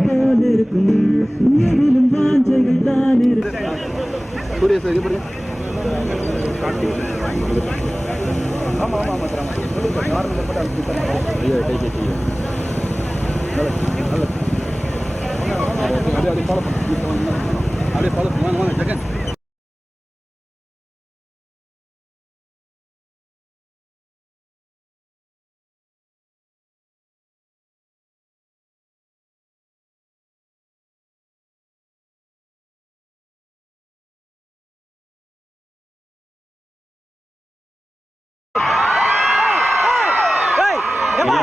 போல் இருக்கும் எதிலும் வாஞ்சைகள் தான் இருக்கும் சூரிய சார் அப்படியே ஃபாலோ பண்ணுங்க அப்படியே ஃபாலோ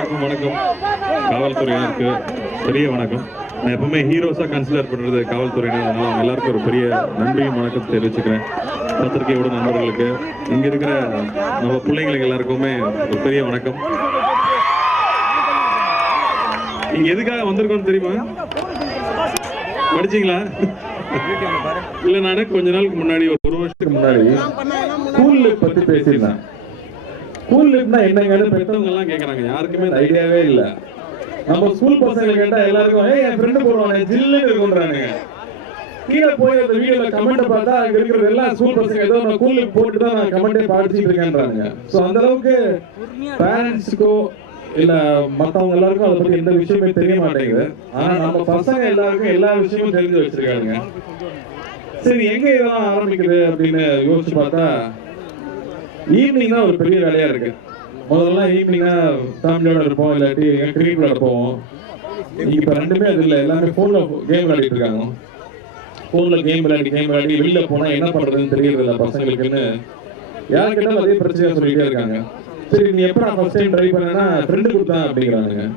எல்லாருக்கும் வணக்கம். காவல்துறையினருக்கு பெரிய வணக்கம். நான் எப்பவுமே ஹீரோஸாக கன்சிடர் பண்ணுறது காவல்துறையினர். அதனால அவங்க எல்லாருக்கும் ஒரு பெரிய நன்றியும் வணக்கம் தெரிவிச்சுக்கிறேன். பத்திரிகையோட நண்பர்களுக்கு இங்கே இருக்கிற நம்ம பிள்ளைங்களுக்கு எல்லாருக்குமே ஒரு பெரிய வணக்கம். இங்க எதுக்காக வந்திருக்கோம்னு தெரியுமா? படிச்சீங்களா? இல்ல நானு கொஞ்ச நாளுக்கு முன்னாடி ஒரு வருஷத்துக்கு முன்னாடி ஸ்கூல் லைஃப் பத்தி பேசியிருந்தேன். ஸ்கூல் லைஃப்னா என்னங்கன்னு பெற்றவங்க எல்லாம் கேக்குறாங்க. யாருக்குமே இந்த ஐடியாவே இல்ல. நம்ம ஸ்கூல் பசங்க கேட்டா எல்லாருக்கும் ஏய் என் ஃப்ரெண்டு போடுவானே ஜில்லுன்னு இருக்குன்றானுங்க கீழே போய் அந்த வீடியோல கமெண்ட் பார்த்தா அங்க இருக்கிற எல்லா ஸ்கூல் பசங்க ஏதோ நான் ஸ்கூலுக்கு போட்டு தான் நான் கமெண்டே படிச்சுட்டு இருக்கேன்றாங்க. சோ அந்த அளவுக்கு பேரண்ட்ஸுக்கோ இல்ல மத்தவங்க எல்லாருக்கும் அதை பத்தி எந்த விஷயமே தெரிய மாட்டேங்குது. ஆனா நம்ம பசங்க எல்லாருக்கும் எல்லா விஷயமும் தெரிஞ்சு வச்சிருக்காங்க சரி எங்க இதெல்லாம் ஆரம்பிக்குது அப்படின்னு யோசிச்சு பார்த்தா ஈவினிங் தான் ஒரு பெரிய வேலையா இருக்கு. முதல்ல ஈவினிங்கா ஃபேமிலியோட இருப்போம் இல்லாட்டி கிரிக்கெட் விளையாட போவோம். இப்ப ரெண்டுமே அது இல்லை எல்லாமே போன்ல கேம் விளையாடிட்டு இருக்காங்க. போன்ல கேம் விளையாடி கேம் விளையாடி வெளியில் போனா என்ன பண்றதுன்னு தெரியறது இல்லை பசங்களுக்குன்னு. யார் கேட்டாலும் அதே பிரச்சனையா சொல்லிட்டே இருக்காங்க. சரி நீ எப்ப நான் ஃபர்ஸ்ட் டைம் ட்ரை பண்ணேன்னா ஃப்ரெண்டு கொடுத்தேன் அப்படிங்கிறாங்க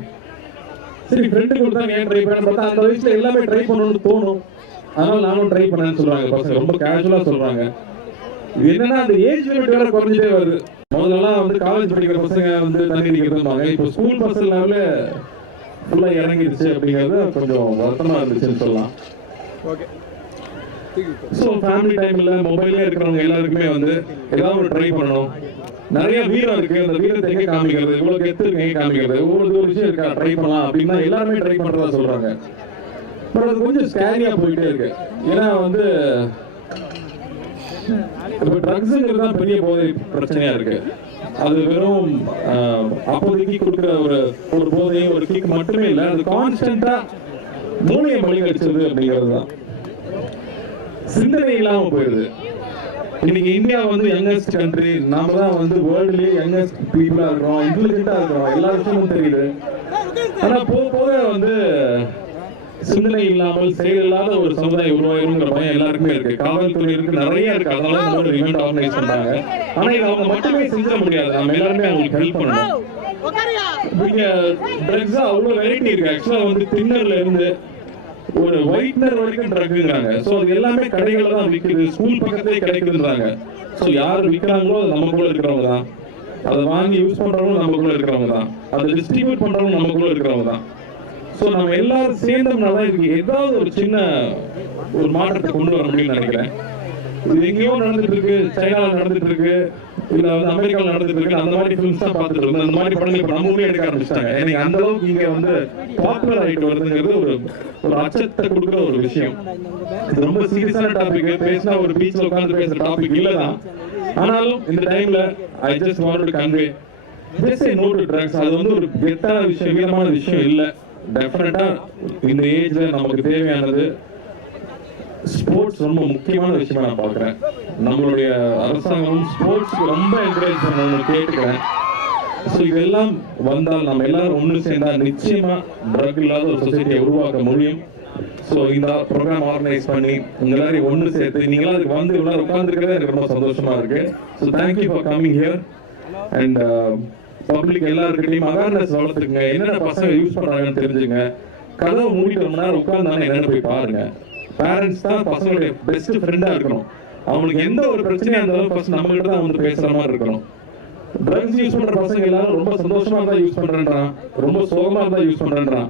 சரி ஃப்ரெண்டு கொடுத்தா ஏன் ட்ரை பண்ண பார்த்தா அந்த வயசுல எல்லாமே ட்ரை பண்ணணும்னு தோணும். அதனால நானும் ட்ரை பண்ணேன்னு சொல்றாங்க பசங்க. ரொம்ப கேஷுவலா சொல்றாங்க. என்னன்னா அந்த ஏஜ் லிமிட் வேற குறைஞ்சிட்டே வருது. முதல்லலாம் வந்து காலேஜ் படிக்கிற பசங்க வந்து தண்ணி அடிக்கிறதுமாங்க இப்போ ஸ்கூல் பசங்க லெவல ஃபுல்லா இறங்கிடுச்சு அப்படிங்கிறது கொஞ்சம் வருத்தமா இருந்துச்சுன்னு சொல்லலாம். ஓகே ஸோ ஃபேமிலி டைம்ல மொபைல்ல இருக்கிறவங்க எல்லாருக்குமே வந்து ஏதாவது ஒரு ட்ரை பண்ணணும். நிறைய வீரம் இருக்கு. அந்த வீரத்தை எங்க காமிக்கிறது? இவ்வளவு கெத்து இருக்கு எங்க காமிக்கிறது? ஒவ்வொரு ஒரு விஷயம் இருக்கா? ட்ரை பண்ணலாம் அப்படின்னா எல்லாருமே ட்ரை பண்றதா சொல்றாங்க. பட் அது கொஞ்சம் ஸ்கேரியா போயிட்டே இருக்கு. ஏன்னா வந்து இப்போ ட்ரக்ஸுங்கிறது தான் பெரிய போதை பிரச்சனையா இருக்கு. அது வெறும் அப்போதைக்கு கொடுக்குற ஒரு ஒரு போதை ஒரு கிக் மட்டுமே இல்லை அது கான்ஸ்டன்டா மூளையை மொழி அடிச்சது அப்படிங்கிறது தான். சிந்தனை இல்லாம போயிடுது இன்னைக்கு இந்தியா வந்து யங்கஸ்ட் கண்ட்ரி நாம தான் வந்து வேர்ல்ட்லயே யங்கஸ்ட் பீப்புளா இருக்கிறோம் இன்டெலிஜென்ட்டா இருக்கிறோம் எல்லா விஷயமும் தெரியுது. ஆனா போக போக சிந்தனை இல்லாமல் செயல் இல்லாத ஒரு சமுதாயம் உருவாயிருங்கிற பயம் எல்லாருக்குமே இருக்கு. காவல்துறையினருக்கு நிறைய இருக்கு. அதனால இந்த மாதிரி இவெண்ட் ஆர்கனைஸ் பண்றாங்க. ஆனா இது அவங்க மட்டுமே செஞ்சிட முடியாது. நம்ம எல்லாருமே அவங்களுக்கு ஹெல்ப் பண்ணணும். நீங்க ட்ரக்ஸ் அவ்வளவு வெரைட்டி இருக்கு. ஆக்சுவலா வந்து தின்னர்ல இருந்து ஒரு ஒயிட்னர் வரைக்கும் ட்ரக்குங்கிறாங்க சோ அது எல்லாமே கடைகள் தான் விற்குது ஸ்கூல் பக்கத்திலே கிடைக்குதுன்றாங்க. சோ யார் விற்கிறாங்களோ அது நமக்குள்ள இருக்கிறவங்க தான். அதை வாங்கி யூஸ் பண்றவங்க நமக்குள்ள இருக்கிறவங்க தான். அதை டிஸ்ட்ரிபியூட் பண்றவங்க நமக்குள்ள இருக்கிறவங்க தான். சோ நம்ம எல்லாரும் சேர்ந்தோம்னா தான் இதுக்கு ஏதாவது ஒரு சின்ன ஒரு மாற்றத்தை கொண்டு வர முடியும்னு நினைக்கிறேன். இது எங்கேயோ நடந்துட்டு இருக்கு சைனால நடந்துட்டு இருக்கு இல்ல வந்து அமெரிக்கால நடந்துட்டு இருக்கு அந்த மாதிரி ஃபிலிம்ஸ் தான் பார்த்துட்டு இருந்தோம். அந்த மாதிரி படங்கள் இப்போ நம்ம ஊர்லயே எடுக்க ஆரம்பிச்சிட்டாங்க. எனக்கு அந்த அளவுக்கு இங்க வந்து பாப்புலர் ஆயிட்டு வருதுங்கிறது ஒரு ஒரு அச்சத்தை கொடுக்குற ஒரு விஷயம். இது ரொம்ப சீரியஸான டாபிக் பேசினா ஒரு பீச்ல உட்காந்து பேசுற டாபிக் இல்லதான் ஆனாலும் இந்த டைம்ல I just want to convey just say no to drugs அது வந்து ஒரு கெத்தான விஷயம் வீரமான விஷயம் இல்ல. டெஃபினட்டா இந்த ஏஜ்ல நமக்கு தேவையானது ஸ்போர்ட்ஸ் ரொம்ப முக்கியமான விஷயமா நான் பார்க்குறேன். நம்மளுடைய அரசாங்கம் ஸ்போர்ட்ஸ்க்கு ரொம்ப என்கரேஜ் பண்ணணும்னு கேட்டுக்கிறேன். ஸோ இதெல்லாம் வந்தால் நம்ம எல்லாரும் ஒன்று சேர்ந்தால் நிச்சயமா ட்ரக் இல்லாத ஒரு சொசைட்டியை உருவாக்க முடியும். ஸோ இந்த ப்ரோக்ராம் ஆர்கனைஸ் பண்ணி உங்க எல்லாரையும் ஒன்று சேர்த்து நீங்களாம் அதுக்கு வந்து இவ்வளோ உட்காந்துருக்கிறதே எனக்கு ரொம்ப சந்தோஷமா இருக்கு. So thank you for coming here and public எல்லாருக்கிட்டையும் அவேர்னஸ் வளர்த்துங்க என்னென்ன பசங்க யூஸ் பண்றாங்கன்னு தெரிஞ்சுங்க. கதவை மூடிட்டோம்னா ரொம்ப என்னென்னு என்னன்னு போய் பாருங்க. பேரண்ட்ஸ் தான் பசங்களுடைய பெஸ்ட் ஃப்ரெண்டா இருக்கணும். அவங்களுக்கு எந்த ஒரு பிரச்சனையா இருந்தாலும் ஃபர்ஸ்ட் நம்ம கிட்ட தான் வந்து பேசுற மாதிரி இருக்கணும். ட்ரக்ஸ் யூஸ் பண்ற பசங்க எல்லாரும் ரொம்ப சந்தோஷமா இருந்தா யூஸ் பண்றேன்றான். ரொம்ப சோகமா இருந்தா யூஸ் பண்றேன்றான்.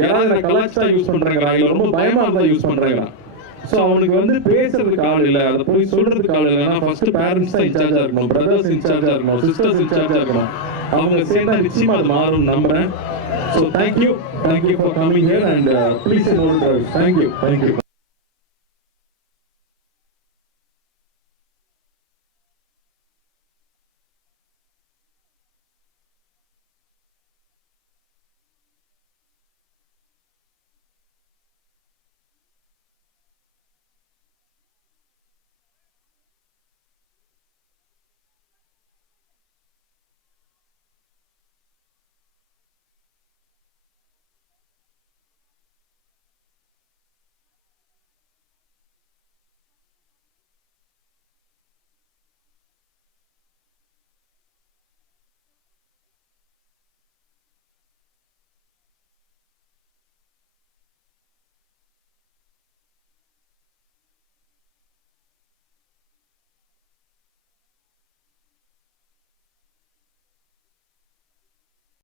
யாராவது இதை கலாச்சா யூஸ் பண்றாங்களா? இல்ல ரொம்ப பயமா இருந்தா யூஸ் பண்றாங்களா? சோ அவனுக்கு வந்து பேசுறதுக்கு ஆள் இல்லை. அதை போய் சொல்றதுக்கு ஆள் இல்லைன்னா ஃபர்ஸ்ட் பேரண்ட்ஸ் தான் இன்சார்ஜா இருக்கணும். பிரதர்ஸ் இன்சார்ஜா இருக்கணும். சிஸ்டர்ஸ் இன்சார்ஜா இருக்கணும். அவங்க சேர்ந்தா நிச்சயமா அது மாறும் நம்புறேன். So thank you thank you for coming here and please note thank you thank you